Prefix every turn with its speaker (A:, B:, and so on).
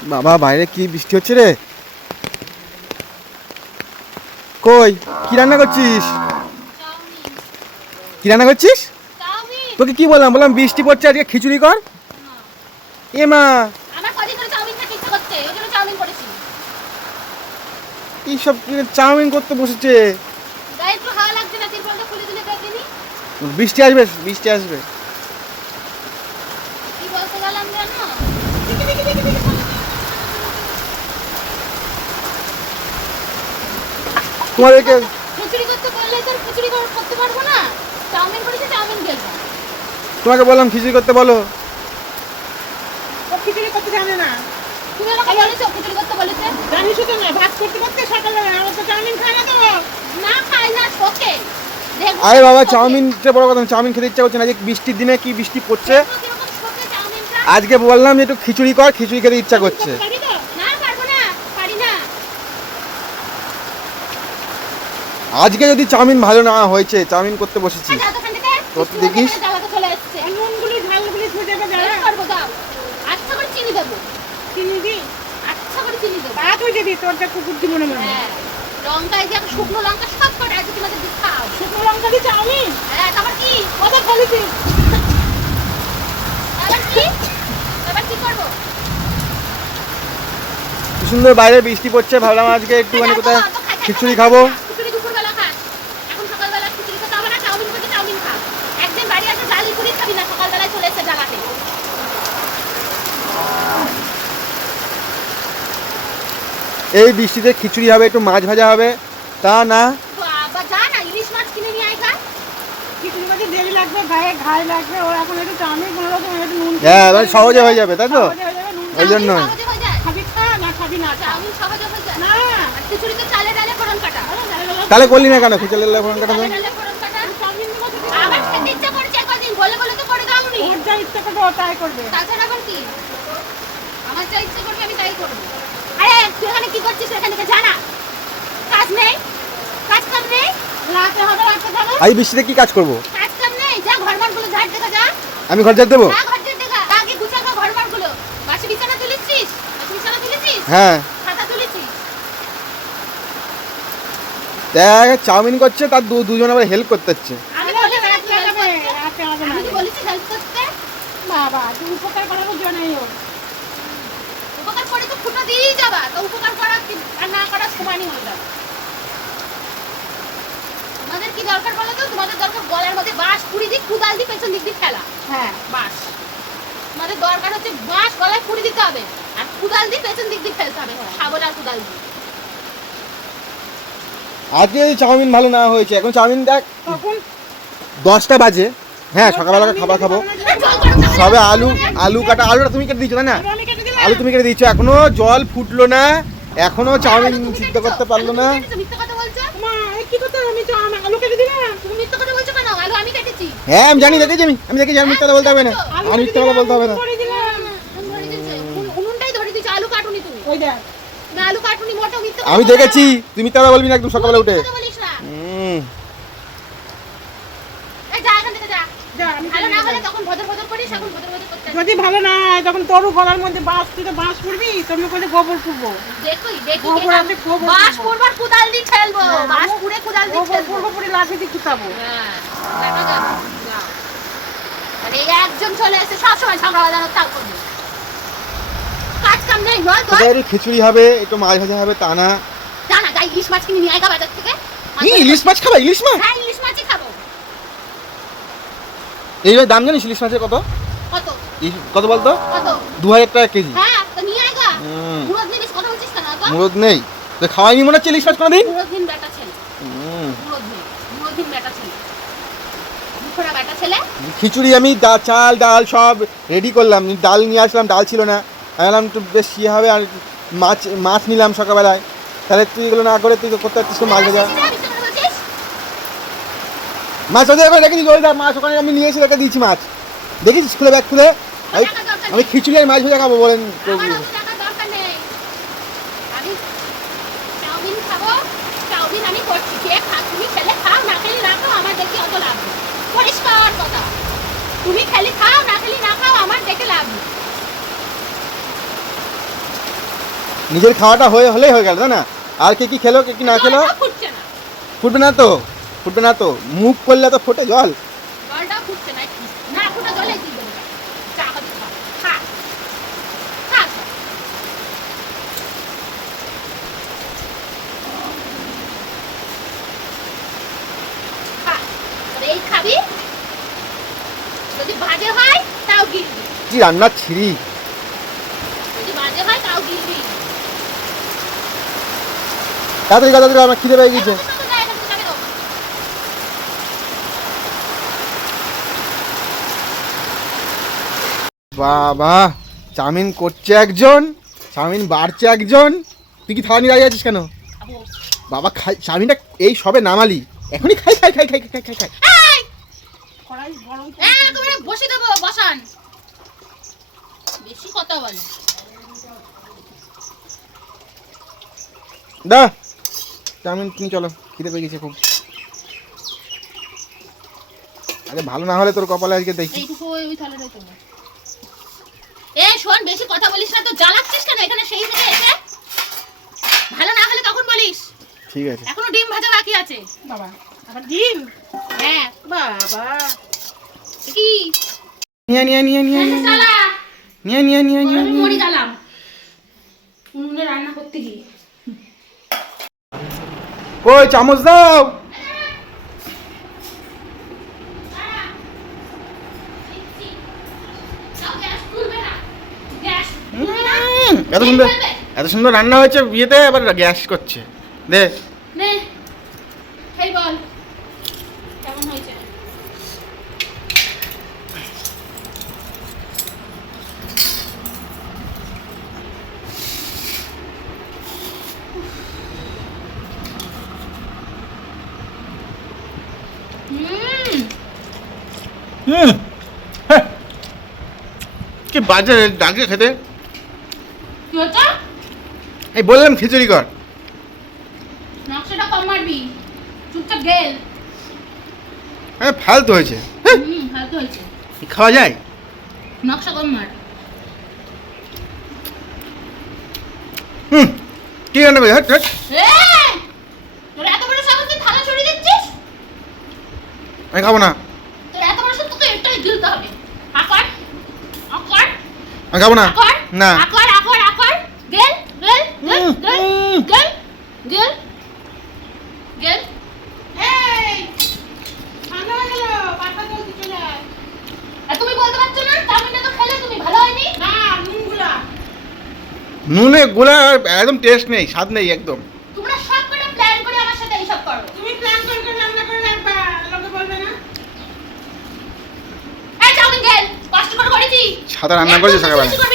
A: বাবা বাইরে কি বৃষ্টি হচ্ছে রে? কই? কি রান্না করছিস? কি রান্না করছিস? তোকে কি বললাম? বললাম বৃষ্টি পড়ছে আজকে খিচুড়ি কর। এ মা। এইসব চাউমিন করতে বসেছে? বৃষ্টি আসবে বৃষ্টি আসবে
B: কি বলতে গেলাম জানো দেখি দেখি দেখি দেখি
A: তোমাদেরকে
B: খিচুড়ি করতে বললে তো আর করতে পারব না। চাউমিন করেছি চাউমিন খেলব
A: তোমাকে বললাম খিচুড়ি করতে বলো।
C: ও খিচুড়ি করতে জানে না।
B: তুমি আমাকে বলেছ খিচুড়ি করতে বলেছে?
C: জানিস তো না ভাত করতে করতে সকালবেলা আমার তো চাউমিন খায় না তো।
B: না খাই না শোকে।
A: আরে বাবা
B: শোকে।
A: চাউমিনটা বড় কথা চাউমিন খেতে ইচ্ছা করছে না। যে বৃষ্টির দিনে কি বৃষ্টি পড়ছে। আজকে বললাম যে একটু খিচুড়ি কর খিচুড়ি খেতে ইচ্ছা করছে
C: করতে পারবি তো
B: না পারব না পারি না
A: আজকে যদি চাউমিন ভালো না হয়েছে চাউমিন করতে বসেছি।
B: আর যাও তো ওখান থেকে। বৃষ্টি পড়ছে ভাবলাম আজকে
C: আর নুনগুলি ঝালগুলি ছুটে যাবে যারা
B: বেশ করব দাও আচ্ছা করে চিনি দেবো
C: চিনি দি
B: আচ্ছা করে চিনি দেবো
C: ভাত হয়ে যাবি তোর যা কুকুর দিব না মনে হয়।
B: হ্যাঁ লঙ্কা এই যে এখন শুকনো লঙ্কা সব করে আজকে তোমাদের দিতে খাও
C: শুকনো লঙ্কা দিয়ে চাউমিন
B: হ্যাঁ তারপর কি
C: কত খালিছি
B: আবার কি আবার কি করব
A: কি সুন্দর বাইরে বৃষ্টি পড়ছে ভাবলাম আজকে একটুখানি কোথায় খিচুড়ি খাব
B: খিচুড়ি দুপুরবেলা খাস এখন সকালবেলা খিচুড়ি খেতে হবে না চাউমিন করতে চাউমিন খা একদিন বাড়ি আসে ডাল পুরি খাবি না সকালবেলায় চলে এসে জ্বালাতে
A: এই বৃষ্টিতে খিচুড়ি হবে একটু মাছ ভাজা হবে। তা না। হ্যাঁ মানে সহজে হয়ে যাবে তাই তো?
C: সহজে হয়ে যাবে, নুন
A: ওই জন্য
B: হয়ে হয়ে
A: তাহলে করলি না কেন? খিচুড়ি ফোন কাটা
B: আমার যা ইচ্ছে করবে আমি তাই করব। আরে তুই এখানে কি করছিস? এখানে থেকে জানা কাজ নেই। কাজ কাম নেই।
C: রাতে হবে রাতে যাবে।
A: আজ বৃষ্টিতে কি কাজ করব?
B: কাজ কাম নেই। যা গুলো ঝাড় দেখা যা।
A: আমি ঘর যা দেবো?
B: যা ঘর ঝাড় দেখা আগে গুছা গুলো বাসি বিছানা তুলেছিস? বাসি বিছানা তুলেছিস?
A: হ্যাঁ।
B: খাতা তুলেছিস?
A: দেখ চাউমিন করছে তার দু দুজন আবার হেল্প করতে হচ্ছে।
B: আমি
C: রাতে রাতে
B: help
C: রাতে হবে
B: আমি বলেছি হেল্প করতে।
C: বাবা তুই উপকার করার জন্য ওর
B: উপকার করে তো ফুটো দিয়েই যাবা তো উপকার করা আর না করা সমানই হয়ে যাবে। তোমাদের কি দরকার বলো তো? তোমাদের দরকার গলার মধ্যে বাঁশ কুড়ি দিক কুদাল দিয়ে পেছন দিক দিয়ে ফেলা।
C: হ্যাঁ।
B: বাঁশ। তোমাদের দরকার হচ্ছে বাঁশ গলায় কুড়ি দিতে হবে আর কুদাল দিয়ে পেছন দিক দিয়ে ফেলতে হবে শাবল আর কুদাল দিয়ে।
A: আজকে যদি চাউমিন ভালো না হয়েছে এখন চাউমিন দেখ।
C: তখন
A: দশটা বাজে। হ্যাঁ সকালবেলা খাবার খাব। সবে আলু আলু কাটা আলুটা তুমি কেটে দিচ্ছ তাই না? আলু তুমি কেটে দিচ্ছ এখনও জল ফুটলো না এখনও চাউমিন সিদ্ধ করতে পারল না।
B: মিথ্যা কথা বলছো?
C: মা এ কি করতে আমি তো আমি আলু কেটে দিলাম।
B: তুমি মিথ্যা কথা বলছো কেন? আলু আমি কেটেছি।
A: হ্যাঁ আমি জানি দেখেছি আমি। আমি দেখেছি আমি মিথ্যা বলতে হবে না। আমি মিথ্যা কথা বলতে হবে না।
C: করে দিলাম
B: তুমি ধরে দিয়েছ। উন- উনুনটাই ধরে দিয়েছ।
C: যদি ভালো না হয় তখন তরু গলার মধ্যে বাঁশ তুই তো বাঁশ পুড়বি তুমি কোথায় গোবর পুড়বো। গোবর
B: এটা বাঁশ
C: দেবো।
B: পুরবার দিয়ে খেলব। বাঁশ পুড়ে কুদাল দিয়ে
C: গোবর
B: খেলব।
C: পুড়বো লাঠি দিয়ে কুতাবো
B: হ্যাঁ দেখা যাবে যাও। একজন চলে এসে সবসময় ঝগড়া বাজানোর তাল করবে। কাজ কাম নেই নয় তো
A: একটু খিচুড়ি হবে? একটু মাছ ভাজা হবে তা না।
B: জানা যাই ইলিশ মাছ কিনে নিয়ে আয় বাজার থেকে।
A: ইলিশ মাছ খাবা? ইলিশ মাছ?
B: হ্যাঁ ইলিশ মাছই খাব।
A: এইবার দাম জানিস ইলিশ মাছের কত?
B: কত?
A: বলতো?
B: কত?
A: দু হাজার টাকা কেজি।
B: হ্যাঁ। মুরদ
A: নেই। তো খাওয়াইনি মনে হচ্ছে ইলিশ মাছ কোনোদিন? খিচুড়ি আমি ডা- চাল ডাল সব রেডি করলাম। ডাল নিয়ে আসলাম ডাল ছিল না। আমি বললাম একটু বেশ ইয়ে হবে আর মাছ মাছ নিলাম সকালবেলায়। তাহলে তুই এগুলো না করে তুই করতে পারছিস তো মাছ ভাজা
B: বলছিস না, মিথ্যে কথা বলছিস?
A: মাছ ভাজা করে রেখে দিয়েছি ওই মাছ ওখানে আমি নিয়ে এসে রেখে দিয়েছি মাছ। দেখেছিস খুলে ব্যাগ খুলে? আমি। খিচুড়ি আর মাছ ভাজা খাব বলেন
B: তুমি খেলে খাও, না খেলে না খাও, আমার দেখে লাভ।
A: নিজের খাওয়াটা হয়ে হলেই হয়ে গেল তাই না? আর কে কি খেলো কে কি না খেলো? ফুটবে না তো? ফুটবে না তো? মুখ করলে তো ফোটে জল।
B: কি
A: রান্নার ছিঁড়ি? তাড়াতাড়ি তাড়াতাড়ি আমার খিদে পেয়ে গেছে
B: এখন তো যায়, এখন তো যাবে রোগ।
A: বাবা চাউমিন করছে একজন চাউমিন বাড়ছে একজন। তুই কি থাওয়া নিয়ে দাঁড়িয়ে আছিস কেন? বাবা খাই চাউমিনটা এই সবে নামালি। এখনই খাই খাই খাই খাই খাই খাই খাই।
B: এই!
C: কড়াই গরম করে
B: একেবারে বসে দেবো বসান। বেশি কথা বলে।
A: দা চাউমিন তুমি চলো খিদে পেয়ে গেছে খুব। আরে ভালো না হলে তোর কপালে আজকে দেখি।
B: ওই শোন বেশি কথা বলিস না তো জ্বালাচ্ছিস কেন এখানে সেই থেকে এসে? ভালো না হলে তখন বলিস?
A: ঠিক আছে।
B: এখনও ডিম ভাজা বাকি আছে।
C: বাবা আবার ডিম?
B: হ্যাঁ।
C: বাবা।
B: কি?
A: নিয়ে নিয়ে নিয়ে নিয়ে নিয়ে। নিয়ে নিয়ে নিয়ে
B: আমি মরে গেলাম। উনুনে রান্না করতে গিয়ে।
A: ওই চামচ দাও
B: যাও, গ্যাস তুলবে না গ্যাস
A: উম, এত সুন্দর এত সুন্দর রান্না হয়েছে বিয়েতে আবার গ্যাস করছে। দে। কি বাজে ডাকে খেতে।
B: কি
A: এই বললাম খিচুড়ি কর।
B: নকশাটা কম মারবি। চুপচাপ গেল।
A: হ্যাঁ ফালতু হয়েছে।
B: হুম ফালতু হয়েছে।
A: খাওয়া যায়?
B: নকশা কম মার।
A: হুম কি রান্না করে হট হট
B: তোর এত বড় সাহস তুই থালা ছড়িয়ে দিচ্ছিস?
A: আমি খাব না।
B: তোর এত বড় সাহস তোকে এটাই গিলতে হবে। আকর আকর
A: আমি খাব না। না।
B: আকর গেল গেল গেল
A: উম,
B: গেল
A: উম।
B: গেল গেল গেল
C: এই ঠান্ডা গেল পাটা জলদি চলে আয়।
B: আর তুমি বলতে পারছ না? চাউমিনটা তো খেলে তুমি ভালো হয়নি?
C: না নুনগুলা
A: নুনে গোলা একদম টেস্ট নেই স্বাদ নেই একদম।
B: তোমরা সব কটা প্ল্যান করে আমার সাথে এইসব করো।
C: তুমি প্ল্যান করে করে রান্না করে রাখবা লোকে বলবে না।
B: এই চাউমিন গেল কষ্ট করে করেছি।
A: সাদা রান্না করেছে সকালবেলা?